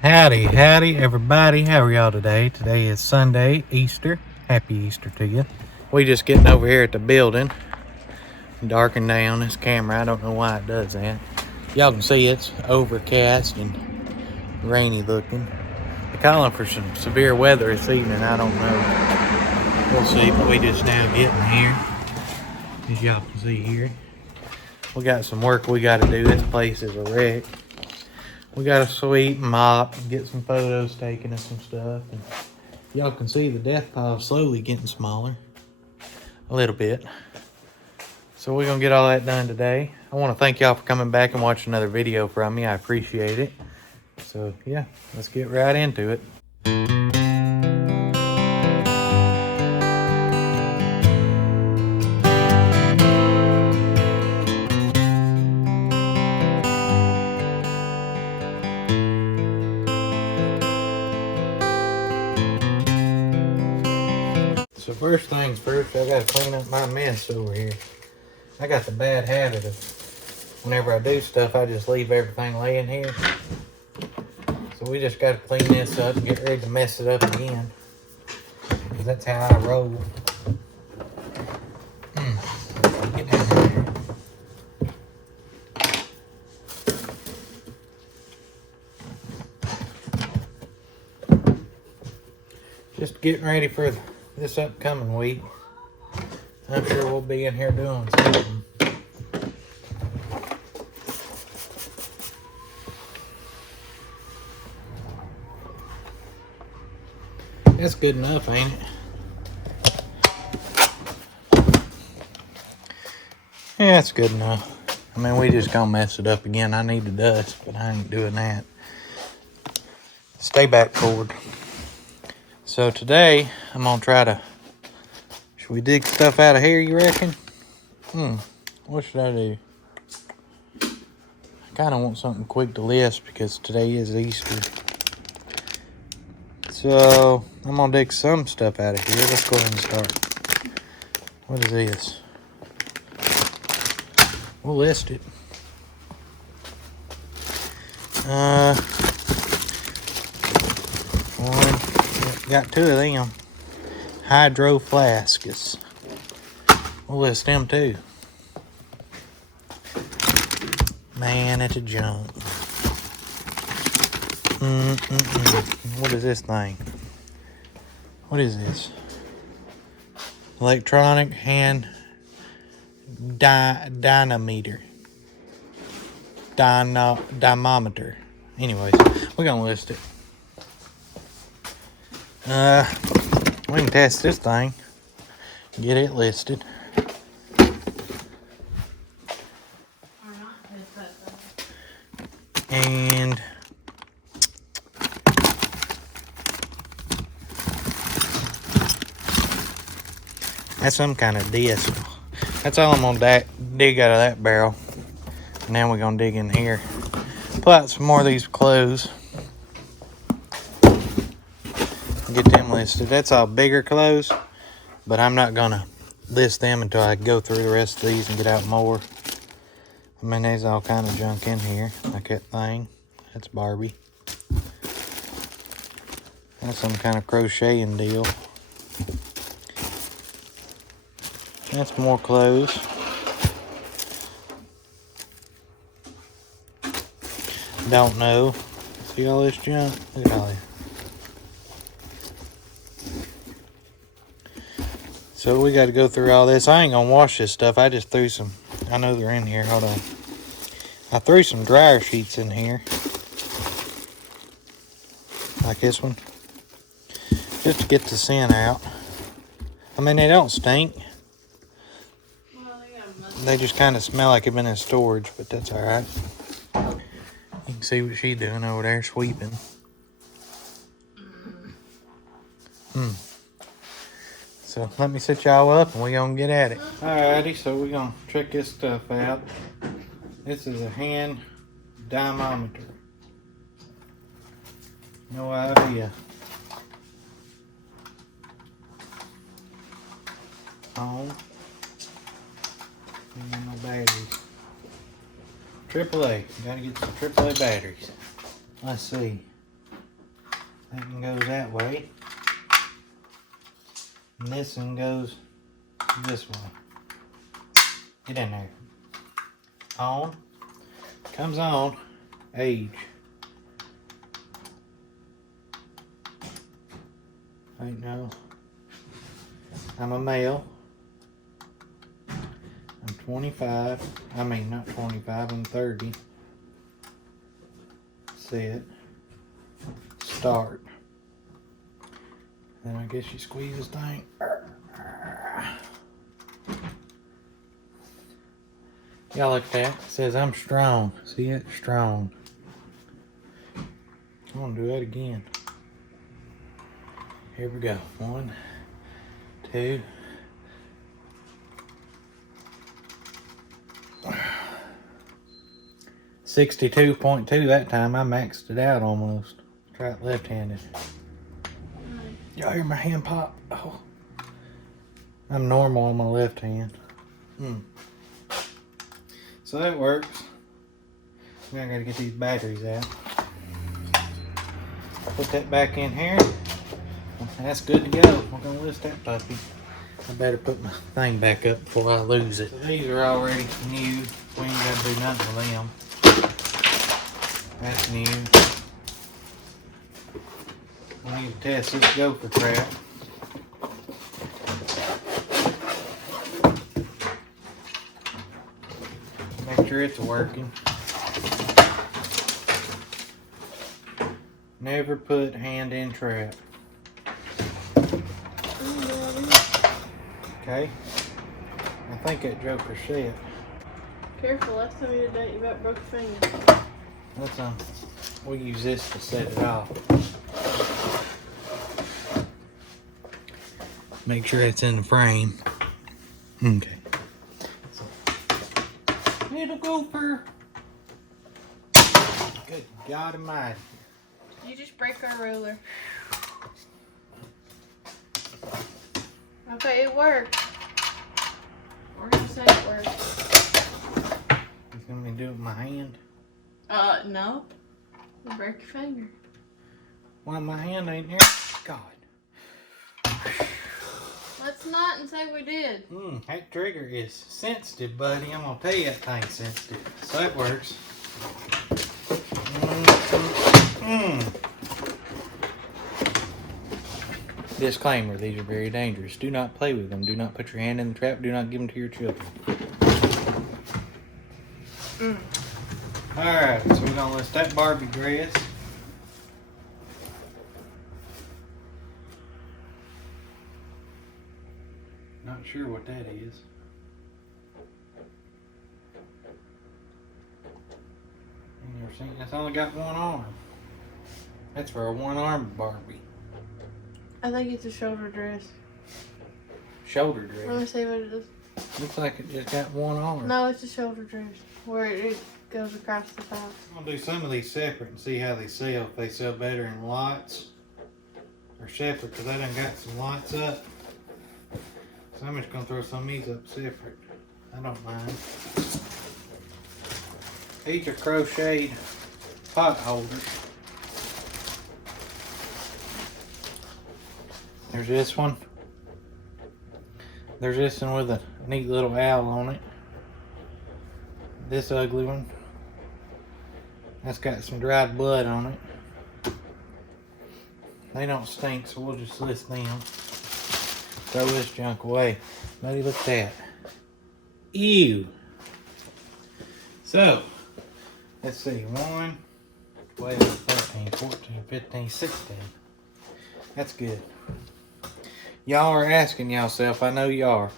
Howdy everybody, how are y'all today? Today is Sunday, Easter. Happy Easter to you. We just getting over here at the building. Darkened down this camera, I don't know why it does that. Y'all can see it's overcast and rainy looking. They're calling for some severe weather this evening, I don't know. We'll see, but we just now getting here. As y'all can see here. We got some work we gotta do. This place is a wreck. We got to sweep, mop, get some photos taken of some stuff. And y'all can see the death pile slowly getting smaller. A little bit. So we're going to get all that done today. I want to thank y'all for coming back and watching another video from me. I appreciate it. So yeah, let's get right into it. So first things first, I got to clean up my mess over here. I got the bad habit of whenever I do stuff, I just leave everything laying here. So we just got to clean this up and get ready to mess it up again. Because that's how I roll. Get down here. Just getting ready for this upcoming week. I'm sure we'll be in here doing something. That's good enough, ain't it? Yeah, that's good enough. I mean, we just gonna mess it up again. I need the dust, but I ain't doing that. Stay back forward. So today, I'm gonna try to... Should we dig stuff out of here, you reckon? What should I do? I kind of want something quick to list because today is Easter. So, I'm gonna dig some stuff out of here. Let's go ahead and start. What is this? We'll list it. Got two of them. Hydro flasks. We'll list them too. Man, it's a junk. What is this thing? What is this? Electronic hand dynameter. Dynamometer. Anyways, we're gonna list it. We can test this thing. Get it listed. And that's some kind of disc. That's all I'm gonna dig out of that barrel. And now we're gonna dig in here. Pull out some more of these clothes. Get them listed. That's all bigger clothes, but I'm not gonna list them until I go through the rest of these and get out more. I mean, there's all kind of junk in here, like that thing. That's Barbie. That's some kind of crocheting deal. That's more clothes. Don't know. See all this junk? Look at all this. So we got to go through all this. I ain't gonna wash this stuff. I just threw some. I know they're in here. Hold on. I threw some dryer sheets in here. Like this one. Just to get the scent out. I mean, they don't stink. They just kind of smell like they've been in storage, but that's alright. You can see what she's doing over there, sweeping. So let me set y'all up and we're gonna get at it. Alrighty, so we're gonna check this stuff out. This is a hand dynamometer. No idea. On. And no batteries. AAA. Gotta get some AAA batteries. Let's see. That one goes that way. And this one goes this way. Get in there. On. Comes on. Age. Wait, no. I'm a male. I'm 25. I mean, not 25, I'm 30. Set. Start. Then I guess you squeeze this thing. Y'all look at that. It says I'm strong. See it? Strong. I'm gonna do that again. Here we go. 1, 2. $62.2 that time. I maxed it out almost. Try it left-handed. Y'all hear my hand pop? Oh. I'm normal on my left hand. So that works. Now I gotta get these batteries out. Put that back in here. That's good to go. We're gonna list that puppy. I better put my thing back up before I lose it. So these are already new. We ain't gotta do nothing with them. That's new. I need to test this gopher trap. Make sure it's working. Never put hand in trap. Okay. I think that joker's set. Careful, last time you did that, you about broke your finger. Let's we'll use this to set it off. Make sure it's in the frame. Okay. Little gopher. Good God Almighty. You just break our ruler. Okay, it worked. We're gonna say it worked. You want me to do it with my hand? No. You break your finger. Why my hand ain't there? God. Let's not and say we did. That trigger is sensitive, buddy. I'm gonna tell you that thing's sensitive. So that works. Disclaimer, these are very dangerous. Do not play with them. Do not put your hand in the trap. Do not give them to your children. Alright, so we're gonna list that Barbie dress. Not sure what that is. You never seen it? That's only got one arm. That's for a one-armed Barbie. I think it's a shoulder dress. Shoulder dress. Let me see what it is. Looks like it just got one arm. No, it's a shoulder dress where it goes across the top. I'm gonna do some of these separate and see how they sell. If they sell better in lots or separate, because I done got some lots up. So I'm just gonna throw some of these up separate. I don't mind. These are crocheted pot holders. There's this one. There's this one with a neat little owl on it. This ugly one. That's got some dried blood on it. They don't stink, so we'll just list them. Throw this junk away. Buddy, look at that. Ew. So, let's see. 1, 12, 13, 14, 15, 16. That's good. Y'all are asking yourself, I know y'all are,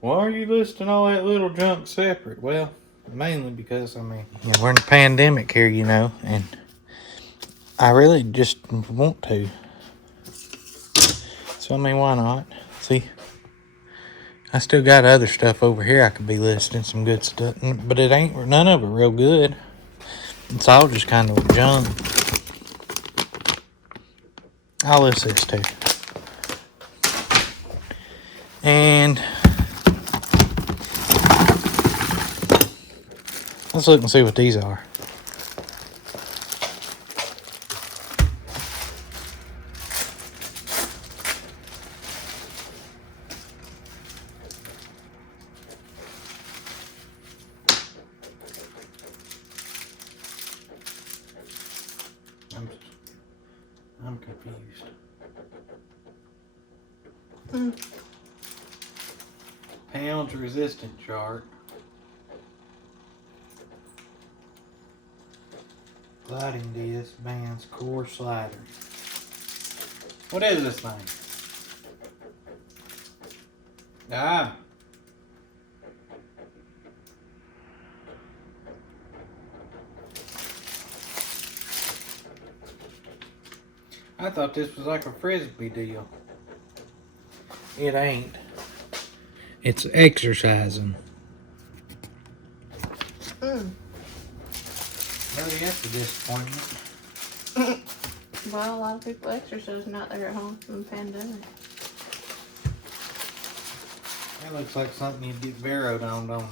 why are you listing all that little junk separate? Well, mainly because, I mean, we're in a pandemic here, you know, and I really just want to. So, I mean, why not? See, I still got other stuff over here I could be listing, some good stuff, but it ain't, none of it real good. It's all just kind of junk. I'll list this too. And let's look and see what these are. I'm confused. Pounds resistant chart. Gliding disc, bands, core slider. What is this thing? Ah. I thought this was like a frisbee deal. It ain't. It's exercising. Buddy, that's a disappointment. Well, a lot of people exercising out there at home from the pandemic. That looks like something you'd get Veroed on, don't it?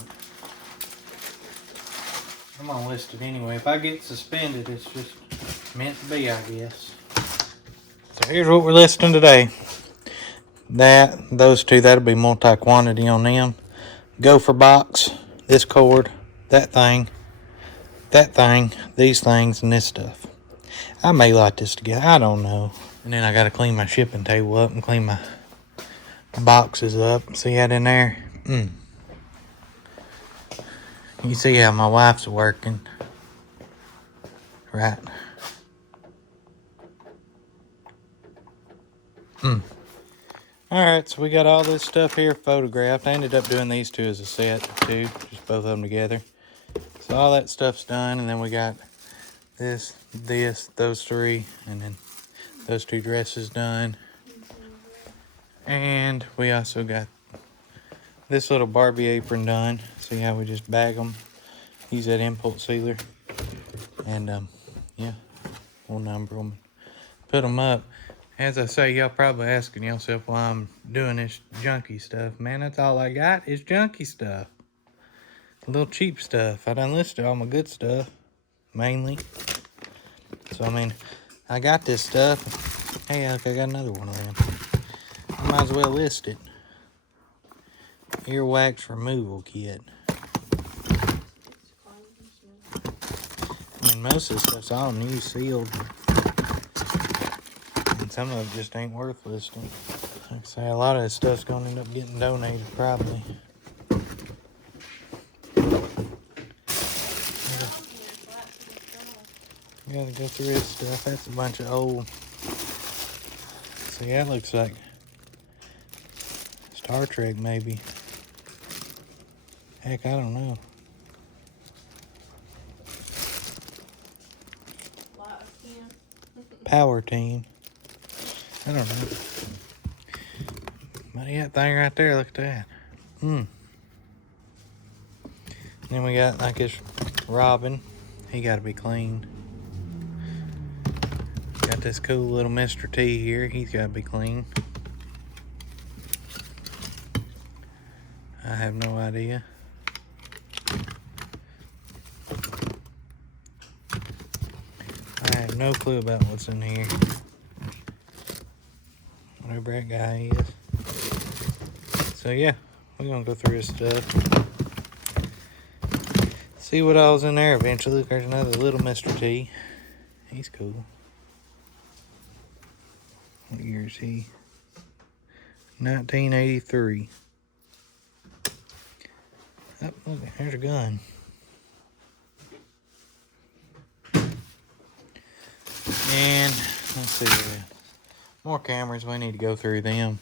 I'm gonna list it anyway. If I get suspended, it's just meant to be, I guess. So here's what we're listing today. Those two, that'll be multi-quantity on them. Gopher box, this cord, that thing, these things, and this stuff. I may like this together, I don't know. And then I gotta clean my shipping table up and clean my boxes up. See that in there? You see how my wife's working, right? Alright, so we got all this stuff here photographed. I ended up doing these two as a set, too, just both of them together. So all that stuff's done, and then we got this, those three, and then those two dresses done. And we also got this little Barbie apron done. See how we just bag them, use that impulse sealer, and yeah, we'll number them, put them up. As I say, y'all probably asking yourself why I'm doing this junky stuff. Man, that's all I got is junky stuff. A little cheap stuff. I done listed all my good stuff, mainly. So, I mean, I got this stuff. Hey, look, I got another one of them. I might as well list it. Earwax removal kit. I mean, most of the stuff's all new, sealed. And some of it just ain't worth listing. Like I say, a lot of this stuff's gonna end up getting donated, probably. Gotta go through this stuff. That's a bunch of old. See, that looks like Star Trek, maybe. Heck, I don't know. Power Team. I don't know. But yeah, that thing right there, look at that. Then we got like this Robin. He gotta be clean. Got this cool little Mr. T here. He's gotta be clean. I have no idea. I have no clue about what's in here. Whatever that guy is. So yeah, we're gonna go through this stuff. See what all's in there eventually. Look, there's another little Mr. T. He's cool. What year is he? 1983. Oh, look, there's a gun. And let's see, more cameras. We need to go through them.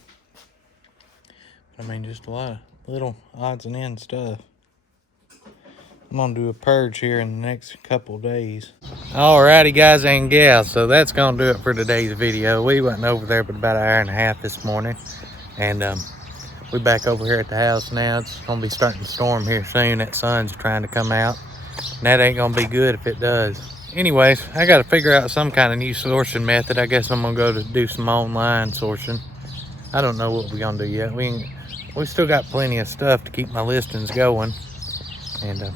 I mean, just a lot of little odds and ends stuff. I'm gonna do a purge here in the next couple of days. Alrighty, guys and gals, so that's gonna do it for today's video. We went over there but about an hour and a half this morning, and we're back over here at the house now. It's gonna be starting to storm here soon. That sun's trying to come out, and that ain't gonna be good if it does. Anyways, I gotta figure out some kind of new sourcing method. I guess I'm gonna go to do some online sourcing. I don't know what we're gonna do yet. We still got plenty of stuff to keep my listings going, and I'm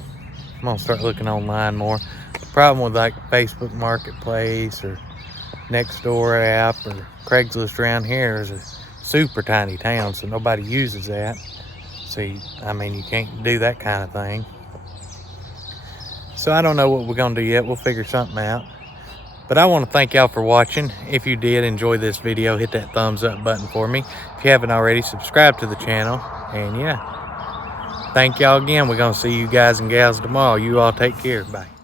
gonna start looking online more. The problem with like Facebook Marketplace or Nextdoor app or Craigslist around here is a super tiny town, so nobody uses that. So I mean, you can't do that kind of thing. So I don't know what we're gonna do yet. We'll figure something out. But I want to thank y'all for watching. If you did enjoy this video, hit that thumbs up button for me. If you haven't already, subscribe to the channel. And yeah, thank y'all again. We're going to see you guys and gals tomorrow. You all take care. Bye.